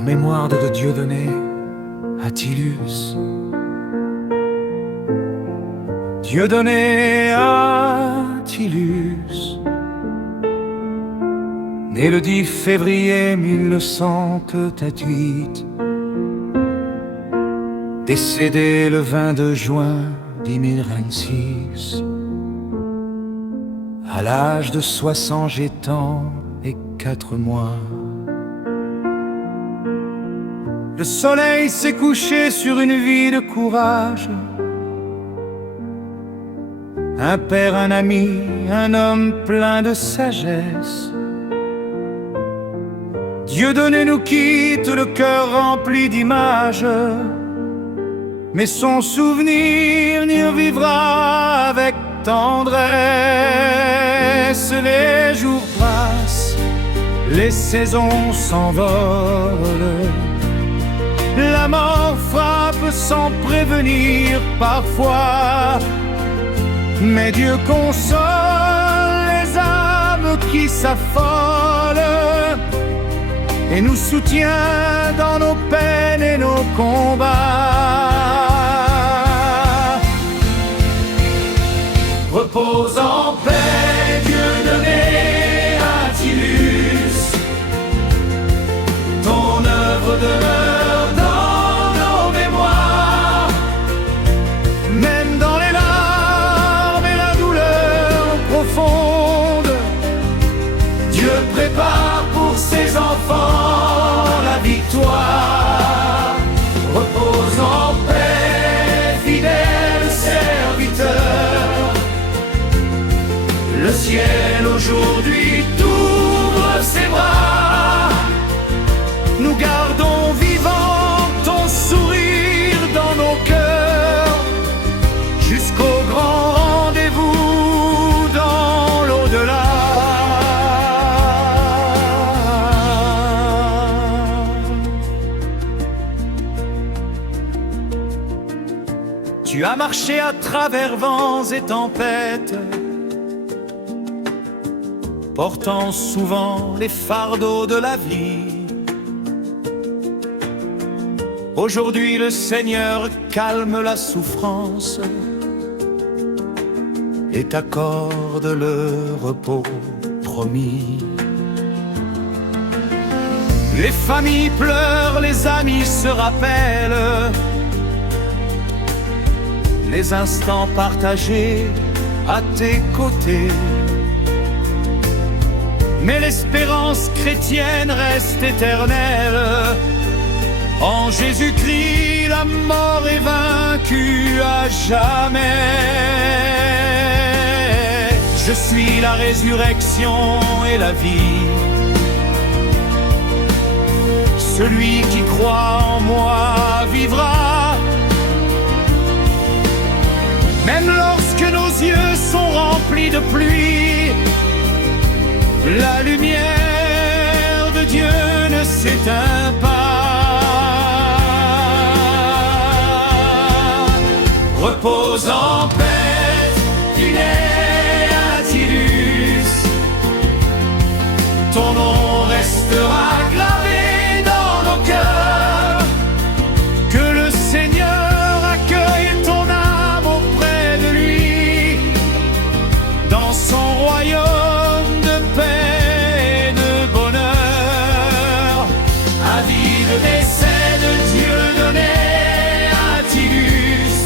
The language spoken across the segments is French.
en mémoire de Dieudonné Attilus. Dieudonné Attilus, né le 10 février 1908, décédé le 22 juin 2026, à l'âge de 60 ans et 4 mois. Le soleil s'est couché sur une vie de courage, un père, un ami, un homme plein de sagesse. Dieudonné nous quitte, le cœur rempli d'images, mais son souvenir n'y revivra avec tendresse. Les jours passent, les saisons s'envolent, la mort frappe sans prévenir parfois, mais Dieu console les âmes qui s'affolent et nous soutient dans nos peines et nos combats. Repose en paix, Dieudonné Attilus, ton œuvre demeure dans nos mémoires, même dans les larmes et la douleur profonde. Dieu prépare pour ses enfants la victoire. Repose en paix, fidèle serviteur. Le ciel aujourd'hui t'ouvre ses bras. Nous gardons vivant ton sourire dans nos cœurs, jusqu'au grand rendez-vous dans l'au-delà. Tu as marché à travers vents et tempêtes, portant souvent les fardeaux de la vie. Aujourd'hui le Seigneur calme la souffrance et t'accorde le repos promis. Les familles pleurent, les amis se rappellent les instants partagés à tes côtés. Mais l'espérance chrétienne reste éternelle. En Jésus-Christ, la mort est vaincue à jamais. Je suis la résurrection et la vie. Celui qui croit en moi vivra. Même lorsque nos yeux sont remplis de pluie, la lumière de Dieu ne s'éteint pas. Repose en paix, Dieudonné Attilus. Ton nom restera gravé dans nos cœurs. Que le Seigneur accueille ton âme auprès de lui, dans son royaume de paix et de bonheur. Avis de décès de Dieudonné Attilus,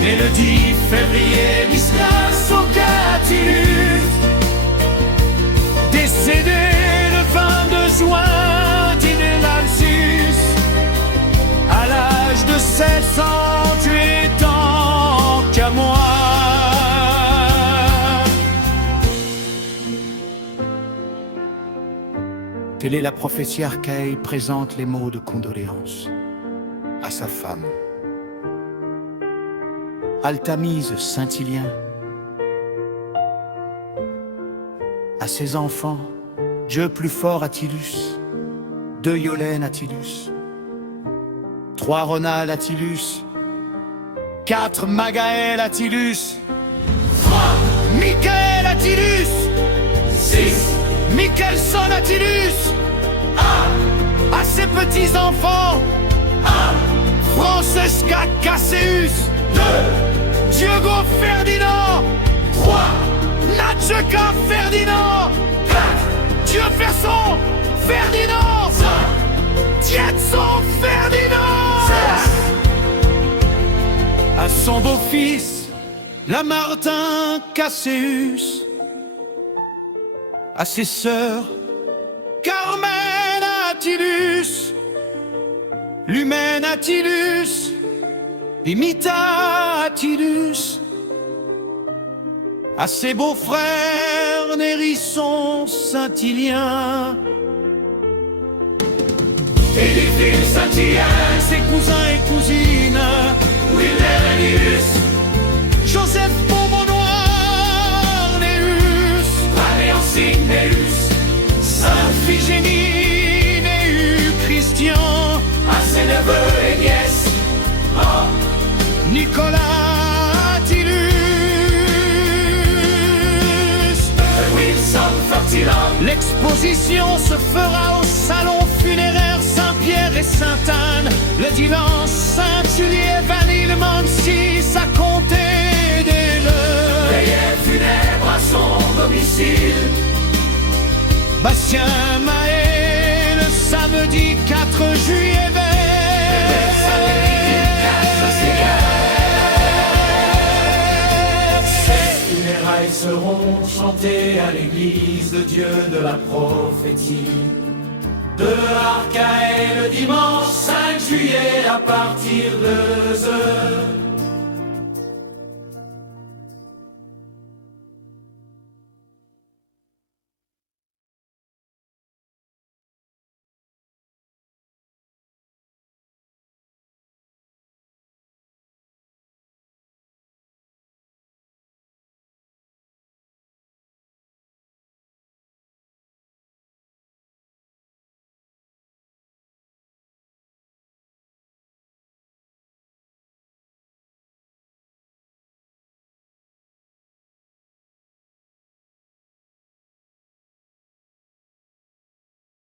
né le 10 février 1908, décédé le 22 juin 2026, à l'âge de 16 ans. Tu es tant qu'à moi. Telle est la prophétie archaïque, présente les mots de condoléances à sa femme. Altamise Saint-Hilien, à ses enfants, Dieu plus fort Attilus, 2 Yolène Attilus, 3 Ronald Attilus, 4 Magaël Attilus, 3 Michael Attilus, 6 Michelson Attilus, 1 ses petits-enfants. 1. Francesca Caseus. 2. Diego Ferdinand. 3. Natcheka Ferdinand. 4. Jefferson Ferdinand. 5. Jetson Ferdinand. 6. À son beau-fils, Lamartine Caseus. À ses sœurs, Carmen Attilus, Lumène Attilus, Imita Attilus. À ses beaux-frères, Nérisson Saint-Hilien, Éliphile Saint-Hilien, ses cousins et cousines, Wilhelmus, Joseph Beaumanoir, Néus, Paléoncine Néus, Saint-Phigénie, Néu, Christian, à ses neveux et nièces, Nicolas Attilus, Wilson Fertiland. L'exposition se fera au salon funéraire Saint-Pierre et Sainte-Anne le dimanche 5 juillet, Vanille-Mancy, à compter dès le veillée funèbre à son domicile. Bastien Mahé le samedi 4 juillet Ces funérailles seront chantées à l'église de Dieu de la prophétie de Arcaël le dimanche 5 juillet à partir de 2 heures.